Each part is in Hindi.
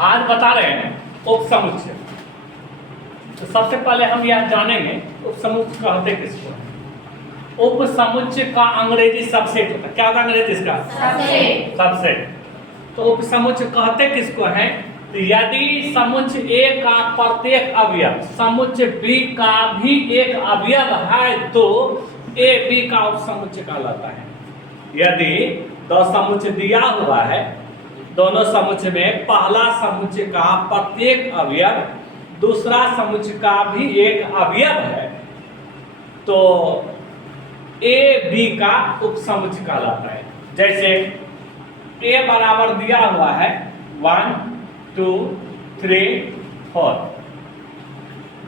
आज बता रहे हैं उपसमुच्चय। तो सबसे पहले हम यह जानेंगे उपसमुच्चय कहते किसको है। उपसमुच्चय का अंग्रेजी सबसेट होता है। क्या होता है अंग्रेजी इसका? सबसेट। तो उपसमुच्चय कहते किसको है? तो यदि समुच्चय ए का प्रत्येक अवयव समुच्चय बी का भी एक अवयव है तो ए बी का उपसमुच्चय कहलाता है। यदि दो समुच्चय दिया हुआ है, दोनों समुच्चय में पहला समुच्चय का प्रत्येक अवयव दूसरा समुच्चय का भी एक अवयव है तो ए बी का उपसमुच्चय कहलाता है। जैसे ए बराबर दिया हुआ है 1 2 3 4,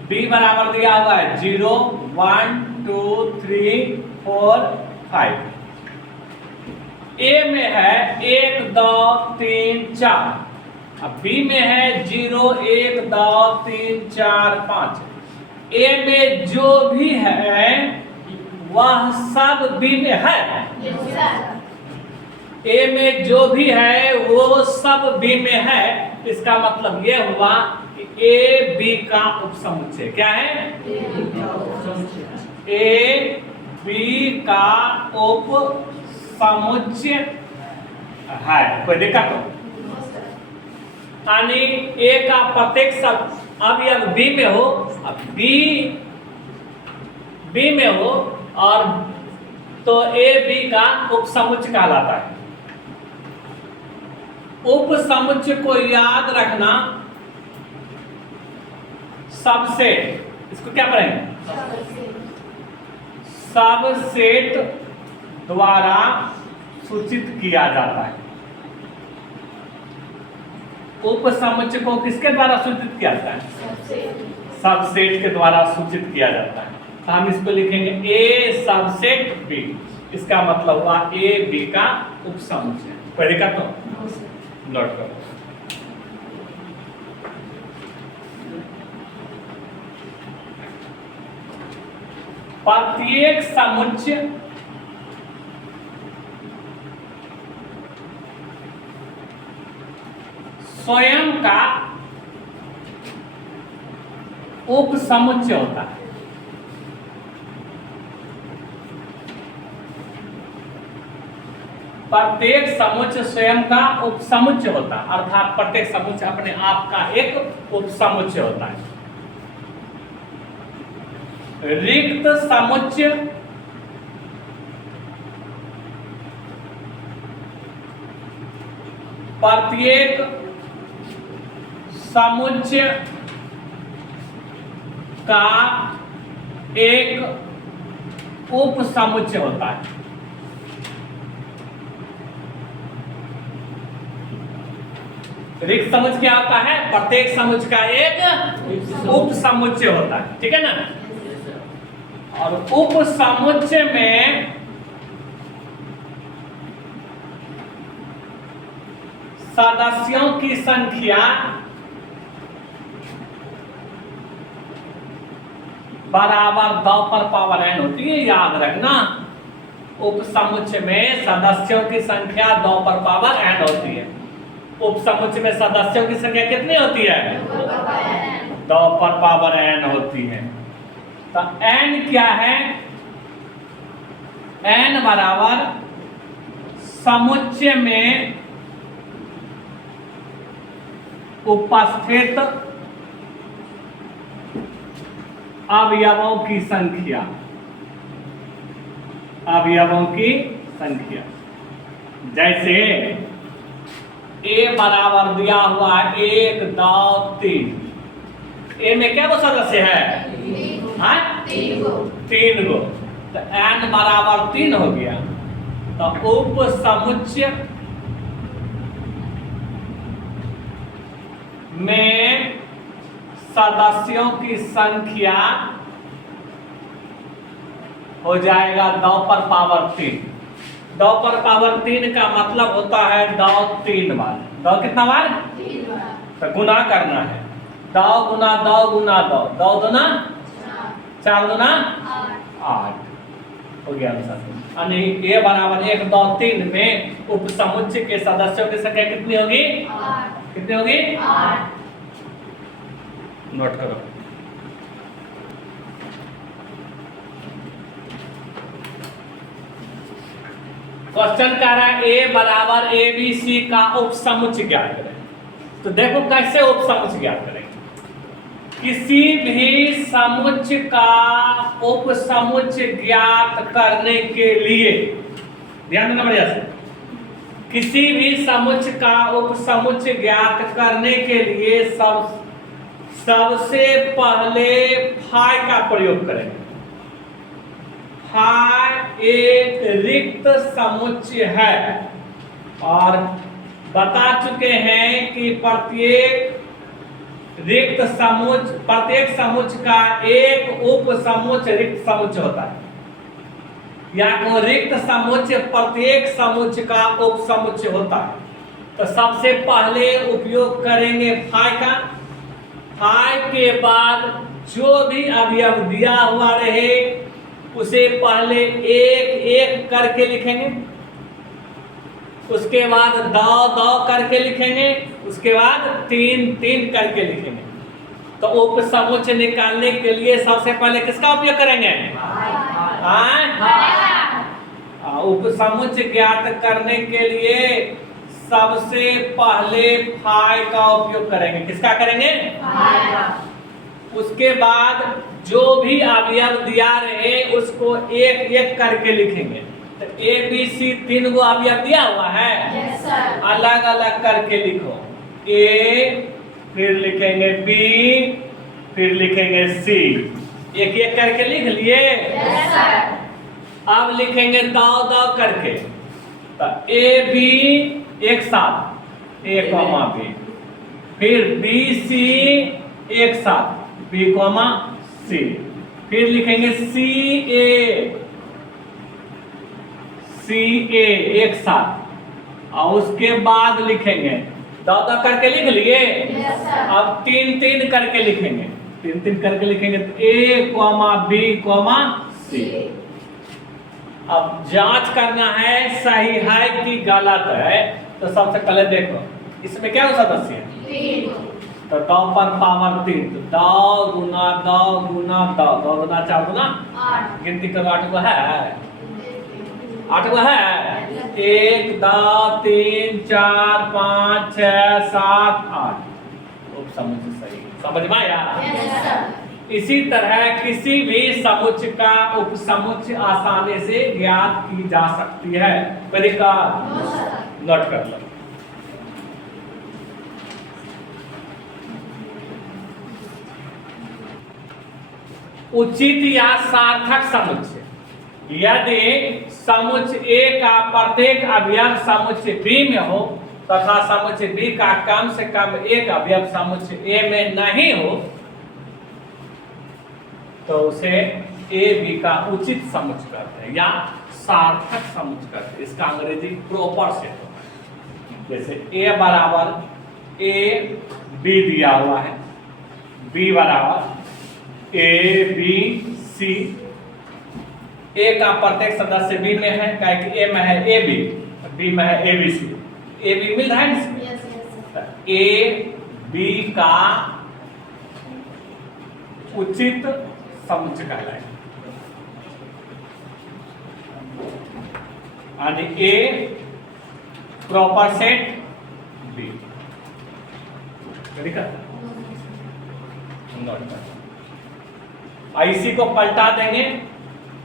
बी बराबर दिया हुआ है 0 1 2 3 4 5, ए में है 1 2 3 4, अब बी में है 0 1 2 3 4 5। ए में जो भी है वह सब बी में है। ए में जो भी है वो सब बी में है। इसका मतलब ये हुआ कि ए बी का उपसमुच्चय क्या है? ए बी का उपसमुच्चय है। कोई दिक्कत हो? यानी ए का प्रत्येक शब्द अवयव बी में हो, अब बी में हो और तो ए बी का उपसमुच्चय कहलाता है। उपसमुच्चय को याद रखना सबसेट, इसको क्या पढ़ेंगे? सबसेट द्वारा सूचित किया जाता है। उपसमुच्चय को किसके द्वारा सूचित किया जाता है? सबसेट के द्वारा सूचित किया जाता है। तो हम इसको लिखेंगे ए सबसेट बी। इसका मतलब हुआ ए बी का उपसमुच्चय। कोई दिक्कत हो? नोट करो। प्रत्येक समुच्चय स्वयं का उपसमुच्चय होता है। प्रत्येक समुच्चय स्वयं का उपसमुच्चय होता है, अर्थात प्रत्येक समुच्चय अपने आप का एक उपसमुच्चय होता है। रिक्त समुच्चय प्रत्येक समुच्चय का एक उपसमुच्चय होता है। रिक्त समुच्चय क्या होता है? प्रत्येक समुच्चय का एक उपसमुच्चय होता है। ठीक है ना? और उपसमुच्चय में सदस्यों की संख्या बराबर 2 पर पावर n होती है। याद रखना, उपसमुच्चय में सदस्यों की संख्या 2 पर पावर n होती है। उपसमुच्चय में सदस्यों की संख्या कितनी होती है? 2 पर पावर n होती है। तो n क्या है? n बराबर समुच्चय में उपस्थित अवयवों की संख्या। अवयवों की संख्या जैसे ए बराबर दिया हुआ है 1 2 3। ए में क्या वो सदस्य है? 3 गो। तो n बराबर 3 हो गया। तो उपसमुच्चय में सदस्यों की संख्या हो जाएगा 2 पर पावर 3। 2 पर पावर 3 का मतलब होता है 2 3 बार। 2 कितना बार? 3 बार। तो गुना करना है। 2 गुना 2 गुना 2, 2 दूना 4 दूना 8 हो गया आंसर। यानी ए बराबर 1 2 3 में उपसमुच्चय के सदस्यों की संख्या कितनी होगी? 8। कितनी होगी? 8। नोट करो। क्वेश्चन कह रहा है ए बराबर ए बी सी का उपसमुच्चय ज्ञात करें। तो देखो कैसे उपसमुच्चय ज्ञात करेंगे। किसी भी समुच्चय का उपसमुच्चय ज्ञात करने के लिए, ध्यान देना बढ़िया से, किसी भी समुच्चय का उपसमुच्चय ज्ञात करने के लिए सबसे पहले फाई का प्रयोग करेंगे। फाई एक रिक्त समुच्चय है और बता चुके हैं कि प्रत्येक समुच्चय का एक उपसमुच्चय रिक्त समुच्चय होता है, या रिक्त समुच्चय प्रत्येक समुच्चय का उपसमुच्चय होता है। तो सबसे पहले उपयोग करेंगे फाई का। फाई के बाद जो भी अवयव दिया हुआ रहे उसे पहले एक एक करके लिखेंगे, उसके बाद दो करके लिखेंगे, उसके बाद तीन तीन करके लिखेंगे। तो उपसमुच्चय निकालने के लिए सबसे पहले किसका उपयोग करेंगे? उपसमुच्चय ज्ञात करने के लिए सबसे पहले फाई का उपयोग करेंगे। किसका करेंगे? फाई का। उसके बाद जो भी अवयव दिया रहे उसको एक एक करके लिखेंगे। तो ए बी सी 3 गो अवयव दिया हुआ है, yes, सर। अलग अलग करके लिखो। ए, फिर लिखेंगे बी, फिर लिखेंगे सी। एक एक करके लिख लिए, yes, सर। अब लिखेंगे दो करके। तो ए बी एक साथ, ए कॉमा बी, फिर बी सी एक साथ, बी कॉमा सी, फिर लिखेंगे सी ए एक साथ, और उसके बाद लिखेंगे दो करके लिख लिए, yes, अब तीन तीन करके लिखेंगे। तीन तीन करके लिखेंगे तो ए कॉमा बी कॉमा सी। अब जांच करना है सही है कि गलत है। तो सबसे पहले देखो इसमें क्या सदस्य है, तो दो पर पावर 3, तो दो गुना दो गुना दो, 2 गुना 4 गुना 8। गिनती करो, 8 को है, 8 को है। 1 2 3 4 5 6 7 8। उपसमुच्चय सही, समझ में आया? yes, इसी तरह किसी भी समुच्चय का उपसमुच्चय आसानी से ज्ञात की जा सकती है। तरीका नोट कर लो। उचित या सार्थक समुच्चय, यदि समुच्चय ए का प्रत्येक अवयव समुच्चय बी में हो तथा समुच्चय बी का कम से कम एक अवयव समुच्चय ए में नहीं हो तो उसे ए बी का उचित समुच्चय कहते हैं या सार्थक समुच्चय कहते हैं। इसका अंग्रेजी प्रॉपर सेट होता है। जैसे ए बराबर ए बी दिया हुआ है, बी बराबर ए बी सी। ए का प्रत्येक सदस्य बी में है, क्या कि ए में है ए बी, बी में है A B C. A B मिल रहा है इसमें, ए बी का उचित समुच्चय कहलाएगा। यानी ए प्रॉपर सेट बी। इसी को पलटा देंगे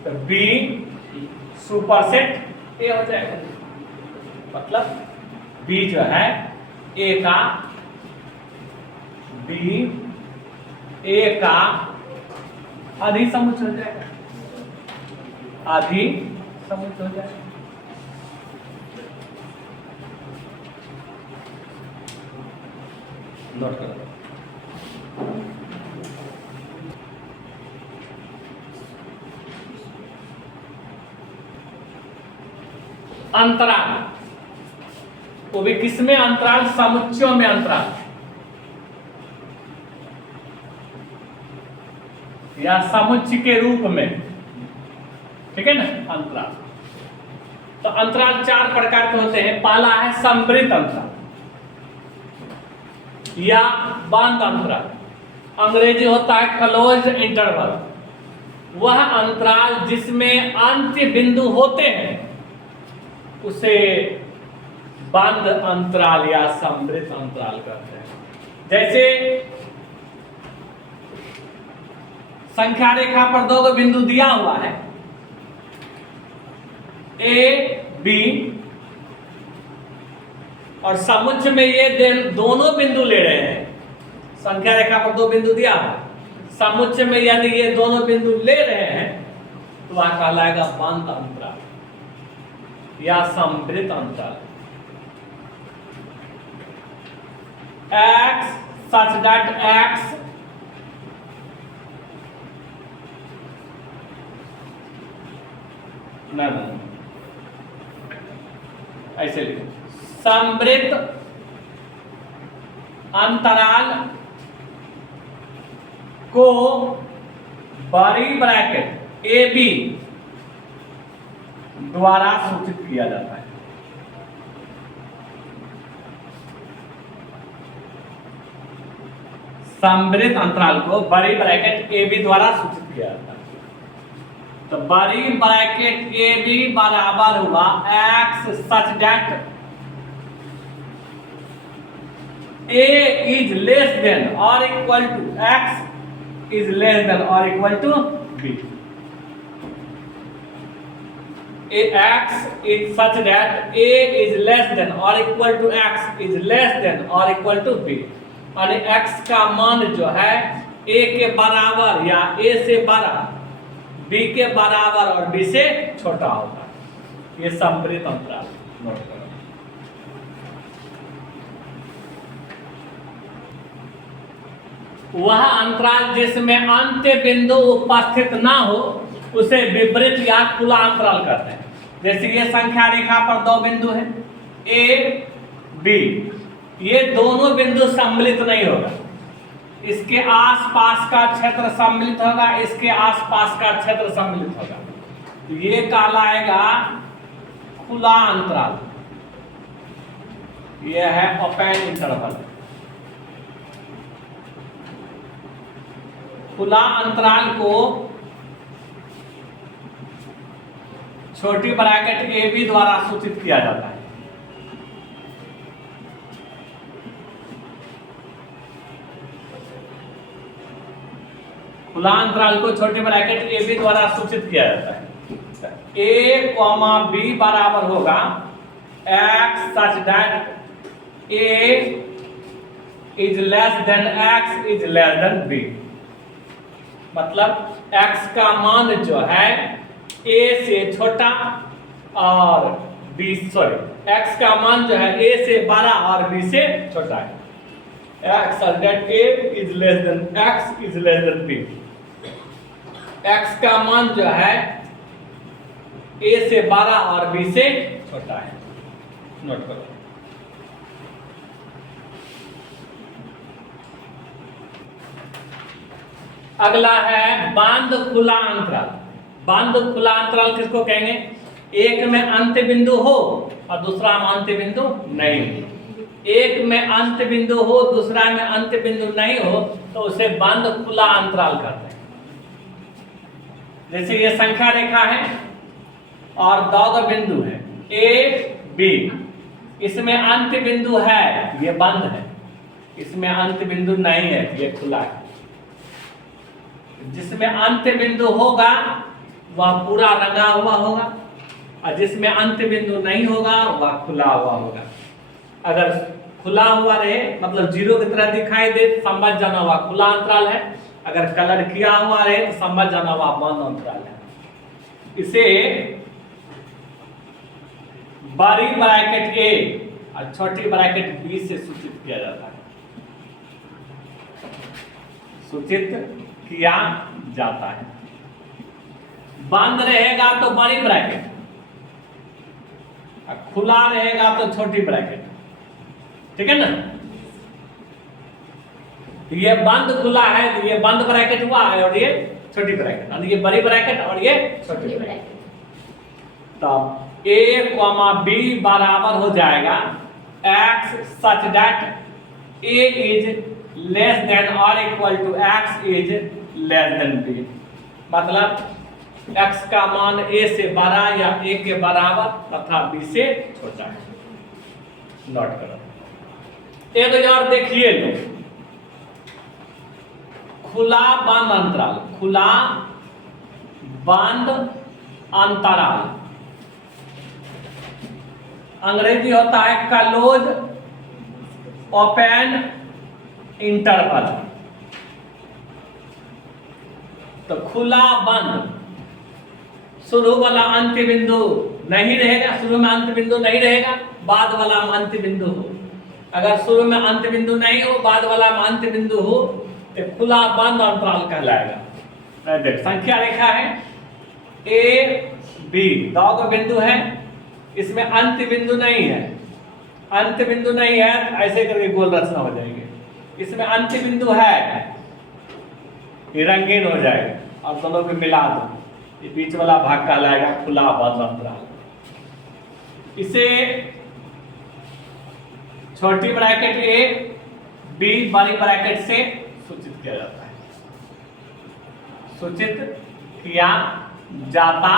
तो बी सुपर सेट ए हो जाएगा। मतलब बी जो है ए का, बी ए का आधी समुच्चय हो जाएगा, आधी समुच्चय हो जाएगा। नोट करो। अंतराल, वो भी किसमें अंतराल? समुच्चयों में अंतराल या समुच्चय के रूप में, ठीक है ना। अंतराल तो अंतराल 4 प्रकार के होते हैं। पहला है समवृत्त अंतराल। या बंद अंतराल, अंग्रेजी होता है क्लोज्ड इंटरवल, वह अंतराल जिसमें अंत्य बिंदु होते हैं उसे बंद अंतराल या समृद्ध अंतराल कहते हैं। जैसे संख्या रेखा पर दो बिंदु दिया हुआ है ए बी, और समुच्चय में ये दोनों बिंदु ले रहे हैं। संख्या रेखा पर दो बिंदु दिया है, समुच्चय में यदि ये दोनों बिंदु ले रहे हैं तो वह कहलाएगा बंद अंतराल या समृद्ध अंतराल। x such that x नहीं, ऐसे लिखो, समृद्ध अंतराल को बड़ी ब्रैकेट ए बी द्वारा सूचित किया जाता है। समृद्ध अंतराल को बड़ी ब्रैकेट ए बी द्वारा सूचित किया जाता है। तो बड़ी ब्रैकेट ए बी बराबर हुआ x such that a is less than or equal to x is less than or equal to b. X is such that a is less than or equal to x is less than or equal to b, और x का मान जो है a के बराबर या a से बड़ा, b के बराबर और b से छोटा होगा। ये समृद्ध अंतराल नोट करो। वह अंतराल जिसमें अंत्य बिंदु उपस्थित ना हो उसे विपरीत या खुला अंतराल कहते हैं। जैसे ये संख्या रेखा पर दो बिंदु है ए बी, ये दोनों बिंदु सम्मिलित नहीं होगा, इसके आसपास का क्षेत्र सम्मिलित होगा, इसके आसपास का क्षेत्र सम्मिलित होगा, तो ये कहलाएगा खुला अंतराल। यह है ओपन इंटरवल। खुला अंतराल को छोटी ब्रैकेट ए बी द्वारा सूचित किया जाता है। खुला अंतराल को छोटी ब्रैकेट ए बी द्वारा सूचित किया जाता है। ए कॉमा बी बराबर होगा x such that a is less then x is less then b। मतलब x का मान जो है a से छोटा और b x का मान जो है a से बड़ा और b से छोटा है। x such that a is less than x is less than b। x का मान जो है a से बड़ा और b से छोटा है। नोट करो। अगला है बंद खुला अंतराल। बंद खुला अंतराल किसको कहेंगे? एक में अंत्य बिंदु हो और दूसरा में अंत्य बिंदु नहीं हो। एक में अंत्य बिंदु हो, दूसरा में अंत्य बिंदु नहीं हो, तो उसे बंद खुला अंतराल कहते हैं। जैसे ये संख्या रेखा है और दो बिंदु है ए बी, इसमें अंत्य बिंदु है, ये बंद है, इसमें अंत्य बिंदु नहीं है, ये खुला है। जिसमें अंत्य बिंदु होगा वह पूरा रंगा हुआ होगा और जिसमें अंत्य बिंदु नहीं होगा वह खुला हुआ होगा। अगर खुला हुआ रहे मतलब जीरो की तरह दिखाई दे तो समझ जाना हुआ खुला अंतराल है, अगर कलर किया हुआ रहे तो समझ जाना हुआ बंद अंतराल है। इसे बड़ी ब्रैकेट ए और छोटी ब्रैकेट बी से सूचित किया जाता है, सूचित किया जाता है। बंद रहेगा तो बड़ी ब्रैकेट, खुला रहेगा तो छोटी ब्रैकेट, ठीक है ना। ये बंद खुला है तो ये बंद ब्रैकेट हुआ है और ये छोटी ब्रैकेट, और ये बड़ी ब्रैकेट और ये छोटी ब्रैकेट। तब a, b बराबर हो जाएगा x such that a is less than और equal to x is less than b, मतलब x का मान a से बड़ा या a के बराबर तथा b से छोटा है। नोट करो। एक और देखिए लो, खुला बंद अंतराल, खुला बंद अंतराल अंग्रेजी होता है क्लोज ओपन इंटरवल। तो खुला बंद, शुरू वाला अंत बिंदु नहीं रहेगा, शुरू में अंत बिंदु नहीं रहेगा, बाद वाला अंत बिंदु हो। अगर शुरू में अंत बिंदु नहीं हो, बाद वाला अंत बिंदु हो, तो खुला बंद अंतराल कहलाएगा। देख संख्या रेखा है ए बी, दो बिंदु है, इसमें अंत बिंदु नहीं है, अंत बिंदु नहीं है तो ऐसे करके गोल रचना हो जाएगी। इसमें अंत बिंदु है, ये रंगीन हो जाएगा और दोनों को मिला दो, ये बीच वाला भाग कहलाएगा खुला बंद अंतराल। इसे छोटी ब्रैकेट ए बी बड़ी ब्रैकेट से सूचित किया जाता है, सूचित किया जाता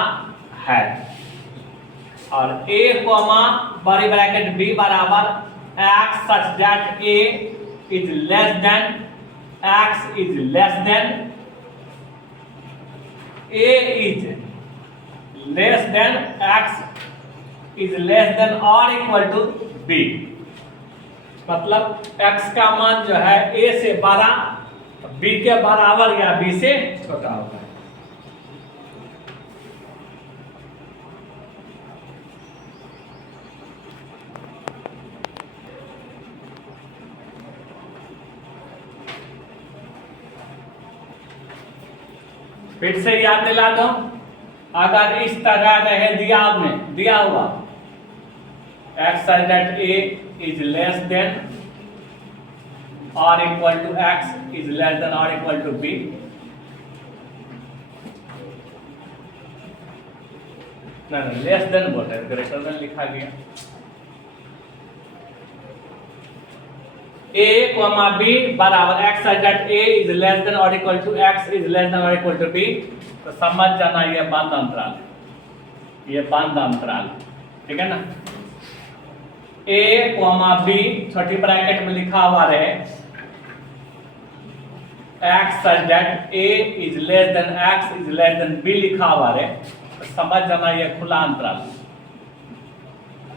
है। और a कॉमा बड़ी ब्रैकेट b बराबर x such that a is less then x is less then a is less then x is less than और इक्वल टू b, मतलब x का मान जो है a से बड़ा, b के बराबर या b से छोटा होता है। फिर से याद दिला दो, अगर इस तरह रहे दिया हुआ x such that a is less than or equal to x is less than or equal to b, ना लेस देन बोल रहे, ग्रेटर देन लिखा गया। a comma b बराबर x such that a is less than or equal to x is less than or equal to b, तो समझ जाना ये बंद अंतराल, ये बंद अंतराल, ठीक है ना। a comma b छोटी ब्रैकेट में लिखा हुआ रहे x such that a is less than x is less than b लिखा हुआ रहे, तो समझ जाना ये खुला अंतराल,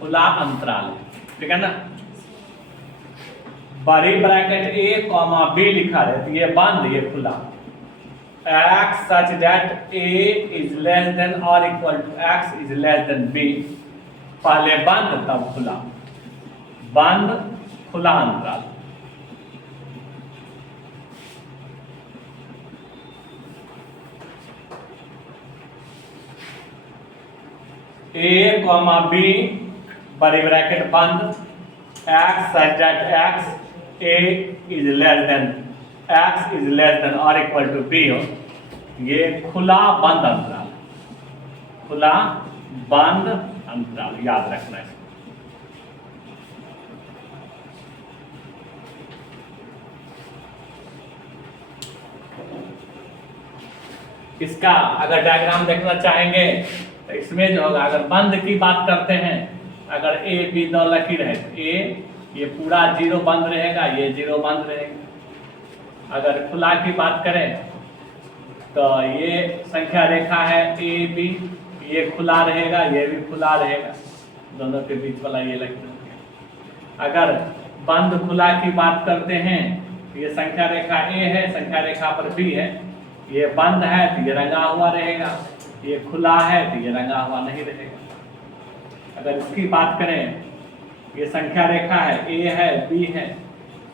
खुला अंतराल, ठीक है ना। बड़ी ब्रैकेट a कॉमा b लिखा रहे तो ये बंद, ये खुला। x such that a is less than or equal to x is less than b, पहले बंद तब खुला, बंद खुला अंतराल। a कॉमा b बड़ी ब्रैकेट बंद, x such that x a is less than x is less than or equal to b हो, ये खुला बंद अंतराल, खुला बंद अंतराल याद रखना है। इसका अगर डायग्राम देखना चाहेंगे तो इसमें जो होगा, अगर बंद की बात करते हैं, अगर ए बी दो लकीर है, ए ये पूरा जीरो बंद रहेगा, ये जीरो बंद रहेगा। अगर खुला की बात करें तो ये संख्या रेखा है ए बी, ये खुला रहेगा, ये भी खुला रहेगा, दोनों के बीच वाला ये लकीर। अगर बंद खुला की बात करते हैं तो ये संख्या रेखा ए है, संख्या रेखा पर बी है, ये बंद है तो ये रंगा हुआ रहेगा, ये खुला है तो ये रंगा हुआ नहीं रहेगा। अगर इसकी बात करें, ये संख्या रेखा है ए है बी है,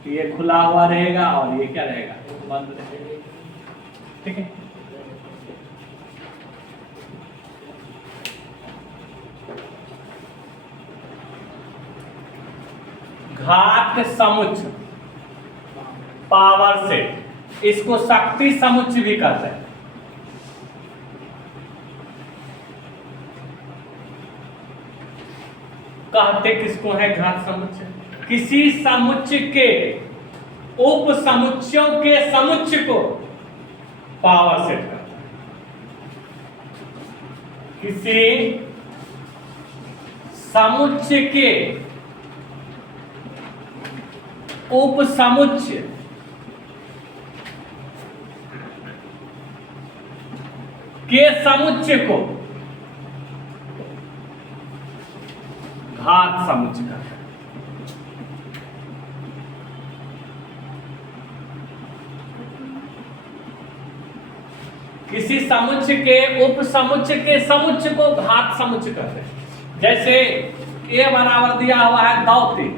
तो ये खुला हुआ रहेगा और ये क्या रहेगा, बंद रहेगा, ठीक है। घात समुच्चय पावर से, इसको शक्ति समुच्चय भी कहते हैं। कहते किसको है घात समुच्चय? किसी समुच्चय के उप समुच्चयों के समुच्चय को पावर सेट करता है। किसी समुच्चय के उप समुच्चय के समुच्चय को घात समुच्चय कहते हैं। किसी समुच्चय के उप समुच्चय के समुच्चय को घात समुच्चय कहते हैं। जैसे a बराबर दिया हुआ है 2 3,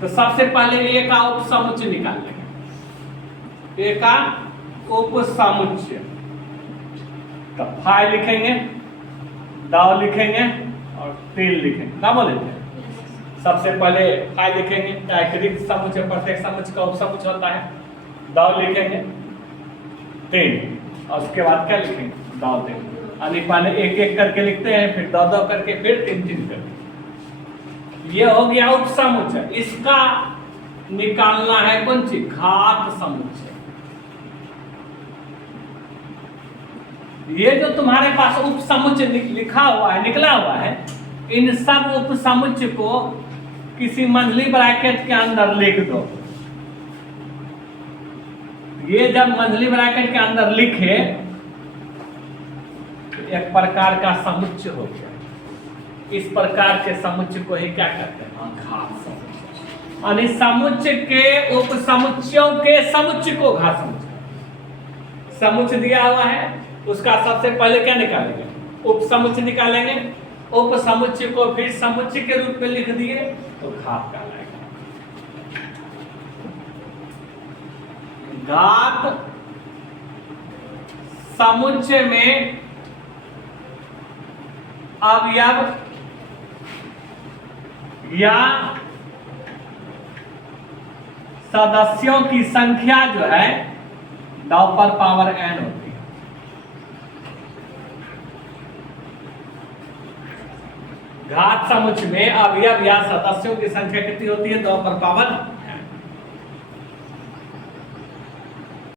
तो सबसे पहले a का उप समुच्चय निकाल लेंगे। a का उप समुच्चय, तो 5 लिखेंगे, 2 लिखेंगे और 3 लिखेंगे। क्या बोलेंगे? सबसे पहले 5 लिखेंगे, रिक्त समुच्चय प्रत्येक समुच्चय का उप समुच्चय होता है। 2 लिखेंगे, 3, और उसके बाद क्या लिखेंगे? 2 3, यानी पहले एक एक करके लिखते हैं, फिर 2 2 करके, फिर 3 3 करके। ये हो गया उप समुच्चय। इसका निकालना है कौन सी? घात समुच्चय। ये जो तुम्हारे पास उप समुच्चय लिखा हुआ है, निकला हुआ है, इन सब उप समुच्चय को किसी मंथली ब्रैकेट के अंदर लिख दो। ये जब मंथली ब्रैकेट के अंदर लिखे, एक प्रकार का समुच्चय हो गया। इस प्रकार के समुच्चय को ही क्या कहते हैं? घात समुच्चय। यानी समुच्चय के उप समुच्चयों के समुच्चय को घात समुच्चय। समुच्चय दिया हुआ है, उसका सबसे पहले क्या निकालेंगे? उप समुच्चय निकालेंगे। उप समुच्चय को फिर समुच्चय के रूप में लिख दिए तो घात कहलाएगा। घात समुच्चय में अवयव या सदस्यों की संख्या जो है 2 पर पावर n होती है। घात समुच्चय में अवयव या सदस्यों की संख्या कितनी होती है? 2 पर पावर